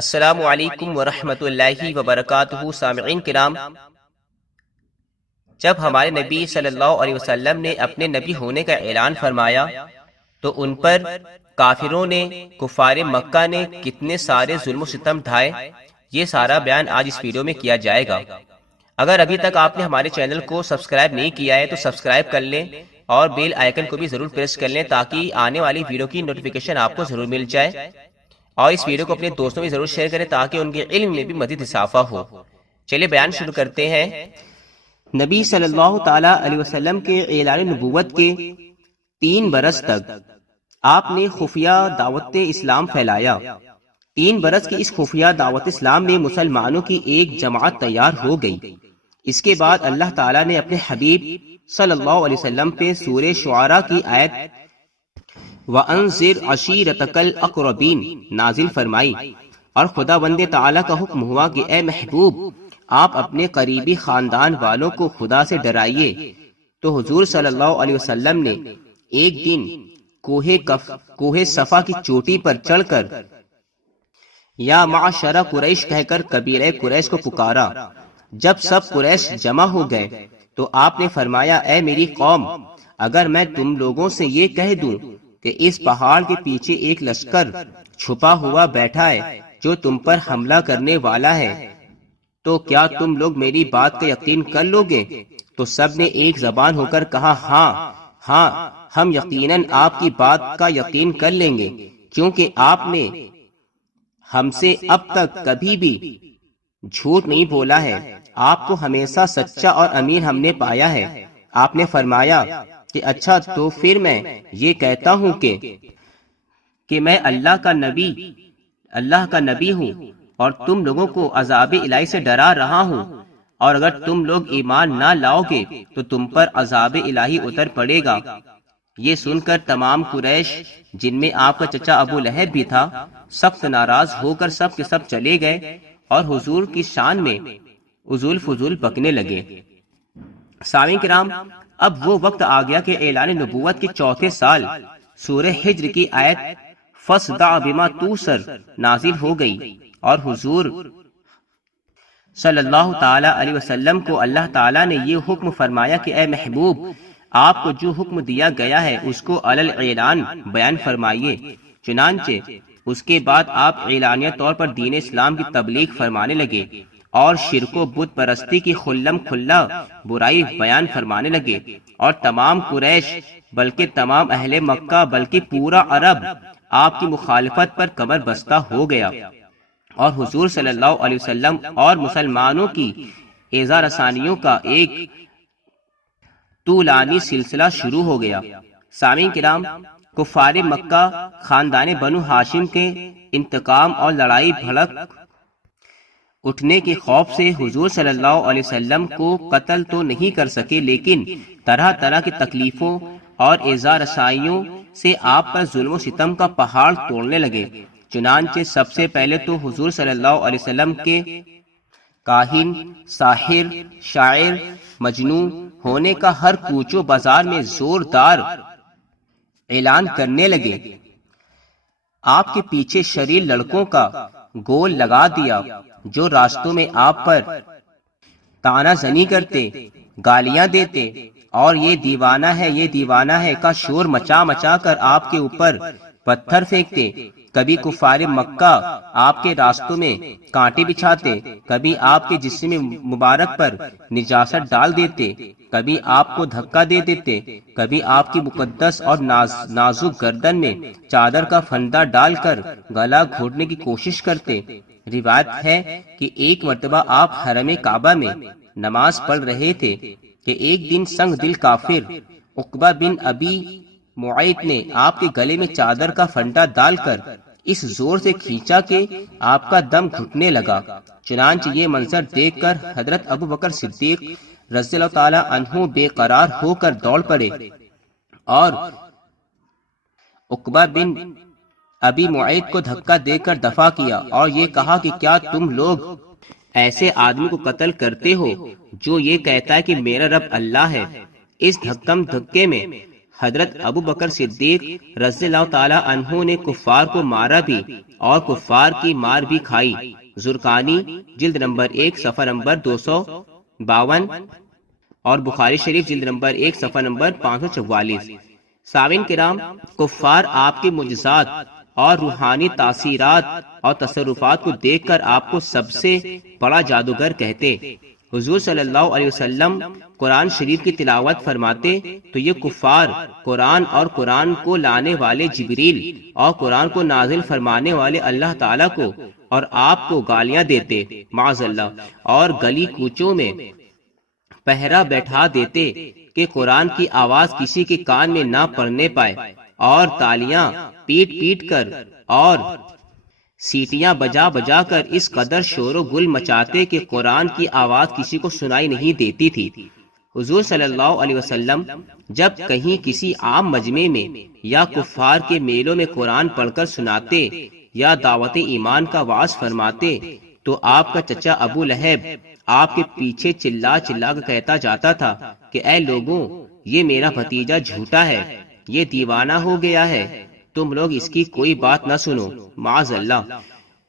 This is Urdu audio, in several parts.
السلام علیکم ورحمۃ اللہ وبرکاتہ۔ سامعین کرام، جب ہمارے نبی صلی اللہ علیہ وسلم نے اپنے نبی ہونے کا اعلان فرمایا تو ان پر کافروں نے، کفار مکہ نے کتنے سارے ظلم و ستم ڈھائے، یہ سارا بیان آج اس ویڈیو میں کیا جائے گا۔ اگر ابھی تک آپ نے ہمارے چینل کو سبسکرائب نہیں کیا ہے تو سبسکرائب کر لیں اور بیل آئیکن کو بھی ضرور پریس کر لیں تاکہ آنے والی ویڈیو کی نوٹیفیکیشن آپ کو ضرور مل جائے، اور اس ویڈیو کو اپنے دوستوں میں ضرور شیئر کریں تاکہ ان کے علم میں بھی مزید اضافہ ہو۔ چلیے بیان شروع کرتے ہیں۔ نبی صلی اللہ تعالی علیہ وسلم کے اعلان نبوت کے 3 برس تک آپ نے خفیہ دعوت اسلام پھیلایا۔ 3 برس کی اس خفیہ دعوت اسلام میں مسلمانوں کی ایک جماعت تیار ہو گئی۔ اس کے بعد اللہ تعالیٰ نے اپنے حبیب صلی اللہ علیہ وسلم پہ سورہ شعراء کی آیت وَأَنذِرْ عَشِيرَتَكَ الْأَقْرَبِينَ نازل فرمائی، اور خدا بند تعالیٰ کا حکم ہوا کہ اے محبوب، آپ اپنے قریبی خاندان والوں کو خدا سے ڈرائیے۔ تو حضور صلی اللہ علیہ وسلم نے ایک دن کوہ صفا کی چوٹی پر چڑھ کر یا معشر قریش کہہ کر قبیلہ قریش کو پکارا۔ جب سب قریش جمع ہو گئے تو آپ نے فرمایا، اے میری قوم، اگر میں تم لوگوں سے یہ کہہ دوں کہ اس پہاڑ کے پیچھے ایک لشکر چھپا ہوا بیٹھا ہے جو تم پر حملہ کرنے والا ہے، تو کیا تم لوگ میری بات کا یقین کر لو گے؟ تو سب نے ایک زبان ہو کر کہا، ہاں ہم یقیناً آپ کی بات کا یقین کر لیں گے، کیونکہ آپ نے ہم سے اب تک کبھی بھی جھوٹ نہیں بولا ہے، آپ کو ہمیشہ سچا اور امین ہم نے پایا ہے۔ آپ نے فرمایا کہ اچھا، تو پھر میں یہ کہتا ہوں کہ میں اللہ کا نبی ہوں اور تم لوگوں کو عذاب الہی سے ڈرا رہا ہوں، اور اگر تم لوگ ایمان نہ لاؤ گے تو تم پر عذاب الہی اتر پڑے گا۔ یہ سن کر تمام قریش، جن میں آپ کا چچا ابو لہب بھی تھا، سخت ناراض ہو کر سب کے سب چلے گئے اور حضور کی شان میں عزول فضول بکنے لگے۔ سامعین کرام، اب وہ وقت آ گیا کہ اعلان نبوت کے 4تھے سال سورہ ہجر کی آیت فَاصْدَعْ بِمَا تُؤْمَرُ نازل ہو گئی، اور حضور صلی اللہ تعالی علیہ وسلم کو اللہ تعالیٰ نے یہ حکم فرمایا کہ اے محبوب، آپ کو جو حکم دیا گیا ہے اس کو علی الاعلان بیان فرمائیے۔ چنانچہ اس کے بعد آپ اعلانیہ طور پر دین اسلام کی تبلیغ فرمانے لگے اور شرک و بت پرستی کی خلم کھلا برائی بیان فرمانے لگے، اور تمام قریش بلکہ تمام اہل مکہ بلکہ پورا عرب آپ کی مخالفت پر کمر بستہ ہو گیا، اور حضور صلی اللہ علیہ وسلم اور مسلمانوں کی ایذا رسانیوں کا ایک طولانی سلسلہ شروع ہو گیا۔ سامعین کرام، کفار مکہ خاندان بنو ہاشم کے انتقام اور لڑائی بھڑک اٹھنے کے خوف سے حضور صلی اللہ علیہ وسلم کو قتل تو نہیں کر سکے، لیکن طرح طرح کی تکلیفوں اور ایذا رسائیوں سے آپ پر ظلم و ستم کا پہاڑ توڑنے لگے۔ چنانچہ سب سے پہلے تو حضور صلی اللہ علیہ وسلم کے کاہن، ساحر، شاعر، مجنون ہونے کا ہر کوچو بازار میں زوردار اعلان کرنے لگے۔ آپ کے پیچھے شریر لڑکوں کا گول لگا دیا جو راستوں میں آپ پر طعنہ زنی کرتے، گالیاں دیتے اور یہ دیوانہ ہے کا شور مچا مچا کر آپ کے اوپر پتھر پھینکتے۔ کبھی کفار مکہ آپ کے راستوں میں کانٹے بچھاتے، کبھی آپ کے جسم مبارک پر نجاست ڈال دیتے، کبھی آپ کو دھکا دے دیتے، کبھی آپ کی مقدس اور نازک گردن میں چادر کا پھندا ڈال کر گلا گھونٹنے کی کوشش کرتے۔ روایت ہے کہ ایک مرتبہ آپ حرم کعبہ میں نماز پڑھ رہے تھے کہ ایک دن سنگ دل کافر عقبہ بن ابی معیط نے آپ کے گلے میں چادر کا پھندا ڈال کر اس زور سے کھینچا کہ آپ کا دم گھٹنے لگا۔ چنانچہ یہ منظر دیکھ کر حضرت ابو بکر صدیق رضی اللہ تعالی عنہ بے قرار ہو کر دوڑ پڑے اور عقبہ بن ابی معیط کو دھکا دے کر دفع کیا، اور یہ کہا کہ کیا تم لوگ ایسے آدمی کو قتل کرتے ہو جو یہ کہتا ہے کہ میرا رب اللہ ہے؟ اس دھکم دھکے میں حضرت ابو بکر صدیق رضی اللہ تعالی عنہ نے کفار کو مارا بھی اور کفار کی مار بھی کھائی۔ زرقانی جلد نمبر 1 صفحہ نمبر 252 اور بخاری شریف جلد نمبر 1 صفحہ نمبر 544۔ سامعین کرام، کفار آپ کے معجزات اور روحانی تاثیرات اور تصرفات کو دیکھ کر آپ کو سب سے بڑا جادوگر کہتے۔ حضور صلی اللہ علیہ وسلم قرآن شریف کی تلاوت فرماتے تو یہ کفار قرآن اور قرآن کو لانے والے جبریل اور قرآن کو نازل فرمانے والے اللہ تعالیٰ کو اور آپ کو گالیاں دیتے معاذ اللہ، اور گلی کوچوں میں پہرا بیٹھا دیتے کہ قرآن کی آواز کسی کے کان میں نہ پڑنے پائے، اور تالیاں پیٹ پیٹ کر اور سیٹیاں بجا بجا کر اس قدر شور و گل مچاتے کہ قرآن کی آواز کسی کو سنائی نہیں دیتی تھی۔ حضور صلی اللہ علیہ وسلم جب کہیں کسی عام مجمع میں یا کفار کے میلوں میں قرآن پڑھ کر سناتے یا دعوت ایمان کا وعظ فرماتے تو آپ کا چچا ابو لہب آپ کے پیچھے چلا چلا کر کہتا جاتا تھا کہ اے لوگوں، یہ میرا بھتیجا جھوٹا ہے، یہ دیوانہ ہو گیا ہے، تم لوگ اس کی کوئی بات نہ سنو معاذ اللہ۔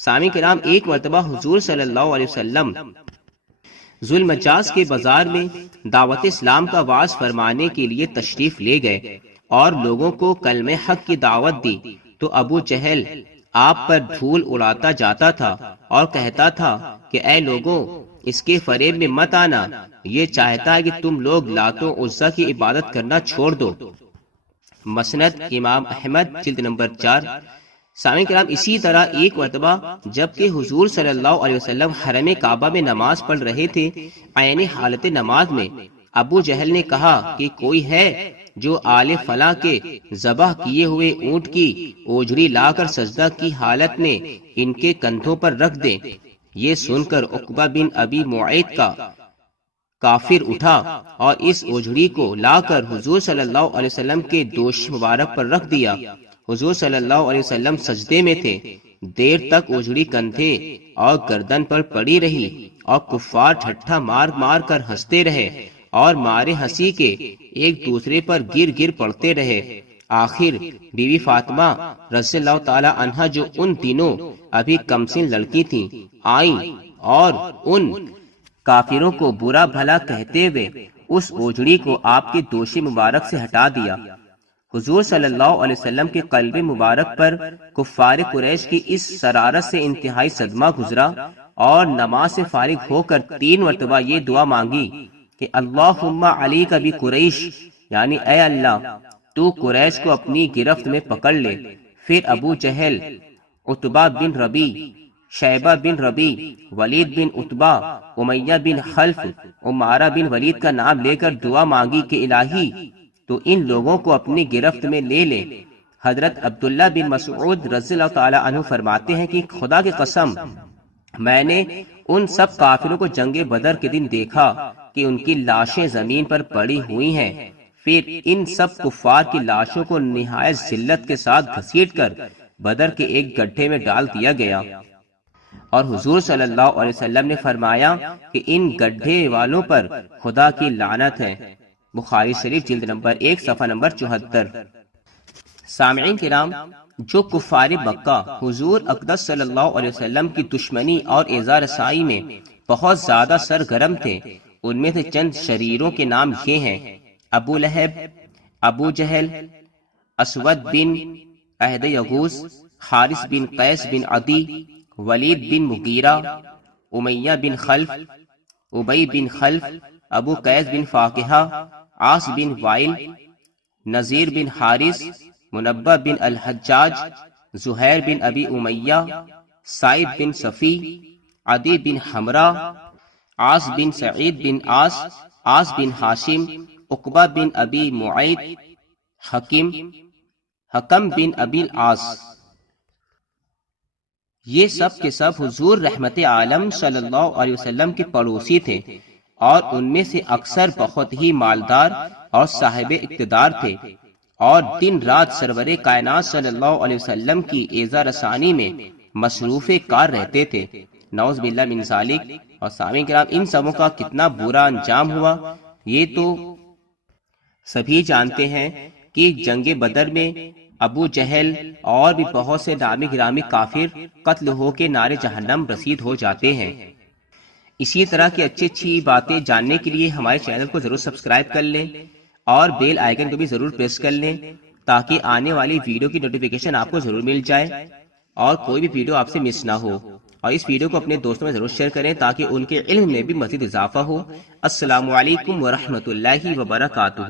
سامعین کرام، ایک مرتبہ حضور صلی اللہ علیہ وسلم ذوالمجاز کے بازار میں دعوت اسلام کا وعظ فرمانے کے لیے تشریف لے گئے اور لوگوں کو کلمہ حق کی دعوت دی تو ابو جہل آپ پر دھول اڑاتا جاتا تھا اور کہتا تھا کہ اے لوگوں، اس کے فریب میں مت آنا، یہ چاہتا ہے کہ تم لوگ لات و عزا کی عبادت کرنا چھوڑ دو۔ مسند امام احمد جلد نمبر 4۔ سامعین کرام، اسی طرح ایک مرتبہ جبکہ حضور صلی اللہ علیہ وسلم حرم کعبہ میں نماز پڑھ رہے تھے، عین حالت نماز میں ابو جہل نے کہا کہ کوئی ہے جو آل فلاں کے ذبح کیے ہوئے اونٹ کی اوجڑی لا کر سجدہ کی حالت میں ان کے کندھوں پر رکھ دے۔ یہ سن کر عقبہ بن ابی معیط کا کافر اٹھا اور اس اوجڑی کو لا کر حضور صلی اللہ علیہ وسلم کے دوش مبارک پر رکھ دیا۔ حضور صلی اللہ علیہ وسلم سجدے میں تھے، دیر تک اوجڑی کندھے اور گردن پر پڑی رہی اور کفار ٹھٹھا مار مار کر ہنستے رہے اور مارے ہنسی کے ایک دوسرے پر گر گر پڑتے رہے۔ آخر بیوی فاطمہ رضی اللہ تعالی عنہا جو ان دنوں ابھی کمسن لڑکی تھیں آئیں اور ان کافروں کو برا بھلا کہتے ہوئے اس اوجڑی کو آپ کے دوش مبارک سے ہٹا دیا۔ حضور صلی اللہ علیہ وسلم کے قلب مبارک پر کفار قریش کی اس شرارت سے انتہائی صدمہ گزرا اور نماز سے فارغ ہو کر 3 مرتبہ یہ دعا مانگی کہ اللہم علیک بقریش، یعنی اے اللہ تو قریش کو اپنی گرفت میں پکڑ لے۔ پھر ابو جہل، عتبہ بن ربی، شیبہ بن ربی، ولید بن عتبہ، امیہ بن خلف، عمارہ بن ولید کا نام لے کر دعا مانگی کہ الہی تو ان لوگوں کو اپنی گرفت میں لے لے۔ حضرت عبداللہ بن مسعود رضی اللہ تعالی عنہ فرماتے ہیں کہ خدا کی قسم میں نے ان سب کافروں کو جنگ بدر کے دن دیکھا کہ ان کی لاشیں زمین پر پڑی ہوئی ہیں، پھر ان سب کفار کی لاشوں کو نہایت ذلت کے ساتھ گھسیٹ کر بدر کے ایک گڈھے میں ڈال دیا گیا، اور حضور صلی اللہ علیہ وسلم نے فرمایا کہ ان گڈھے والوں پر خدا کی لعنت ہے۔ بخاری شریف جلد نمبر 1 صفحہ نمبر 74۔ سامعین کرام، جو کفار مکہ حضور اقدس صلی اللہ علیہ وسلم کی دشمنی اور ایذا رسائی میں بہت زیادہ سرگرم تھے، ان میں سے چند شریروں کے نام یہ ہیں: ابو لہب، ابو جہل، اسود بن عہد یغوث، حارث بن قیس بن عدی، ولید بن مغیرہ، امیہ بن خلف، ابی بن خلف، ابو قیس بن فاقہہ، عاص بن وائل، نذیر بن حارث، منبہ بن الحجاج، زہیر بن ابی امیہ، سعید بن صفی، عدی بن حمرہ، عاص بن سعید بن عاص، عاص بن ہاشم، عقبہ بن ابی معیط، حکم بن ابی العاص۔ یہ سب کے سب حضور رحمت عالم صلی اللہ علیہ وسلم کے پڑوسی تھے، اور ان میں سے اکثر بہت ہی مالدار اور صاحب اقتدار تھے، اور دن رات سرور کائنات صلی اللہ علیہ وسلم کی ایذا رسانی میں مصروف کار رہتے تھے، نعوذ باللہ من ذالک۔ اور سامعین کرام، ان سبوں کا کتنا برا انجام ہوا یہ تو سبھی جانتے ہیں۔ کہ جنگ بدر میں ابو جہل اور بھی بہت سے نامی گرامی کافر قتل ہو کے نار جہنم رسید ہو جاتے ہیں۔ اسی طرح کی اچھی باتیں جاننے کے لیے ہمارے چینل کو ضرور سبسکرائب کر لیں اور بیل آئیکن کو بھی ضرور پریس کر لیں تاکہ آنے والی ویڈیو کی نوٹیفیکیشن آپ کو ضرور مل جائے اور کوئی بھی ویڈیو آپ سے مس نہ ہو۔ اور اس ویڈیو کو اپنے دوستوں میں ضرور شیئر کریں تاکہ ان کے علم میں بھی مزید اضافہ ہو۔ السلام علیکم ورحمۃ اللہ وبرکاتہ۔